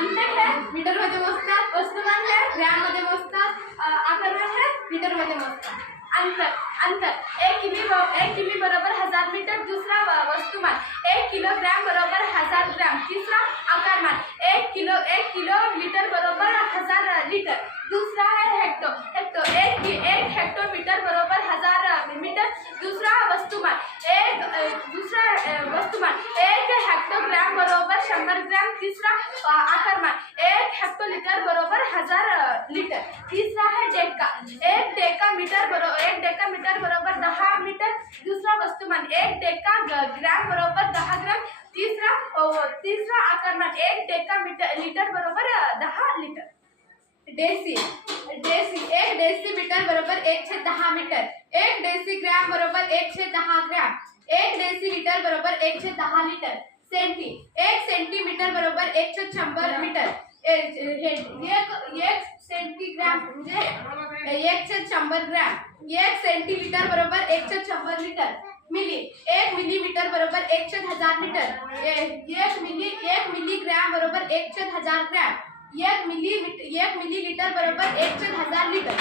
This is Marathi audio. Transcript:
अंतर है मीटर मध्ये मोजतात, वस्तुमान है ग्रॅम मध्ये मोजतात, आकारमान है मीटर मध्ये मोजतात। अंतर 1 किमी बरोबर 1000 मीटर, दूसरा वस्तुमान 1 किलोग्राम बरोबर 1000 ग्राम, तीसरा आकारमान 1 किलो लीटर बरोबर 1000 लीटर, दूसरा है हेक्टो 1 हेक्टोमीटर बरोबर 1000 मीटर, दूसरा वस्तुमान 1 हेक्टोग्राम बरोबर 100 ग्राम, तीसरा आकारमान 1 हेक्टोलीटर बरोबर 1000 लीटर, तीसरा है डेका 1 डेका मीटर बरोबर 10 मीटर, दूसरा वस्तुमान 1 डेका ग्राम बरोबर 10 ग्राम, तीसरा आकारमान 1 डेका लीटर बरोबर 10 लीटर। डेसी 1 डेसीमीटर बरोबर 1/10 मीटर, 1 डेसीग्राम बरोबर 1/10 ग्राम, 1 डेसीलीटर बरोबर 1/10 लीटर। सेंटी 1 सेंटीमीटर बरोबर 1/100 मीटर, 1 सेंटीग्राम म्हणजे 1/100 ग्राम, 1 सेंटीलीटर बरोबर 1/100 लीटर। मिली 1 मिलीमीटर बरोबर 1/1000 मीटर, 1 मिलीग्राम बरोबर 1/1000 ग्राम, 1 मिलीलीटर बरोबर 1/1000 लीटर।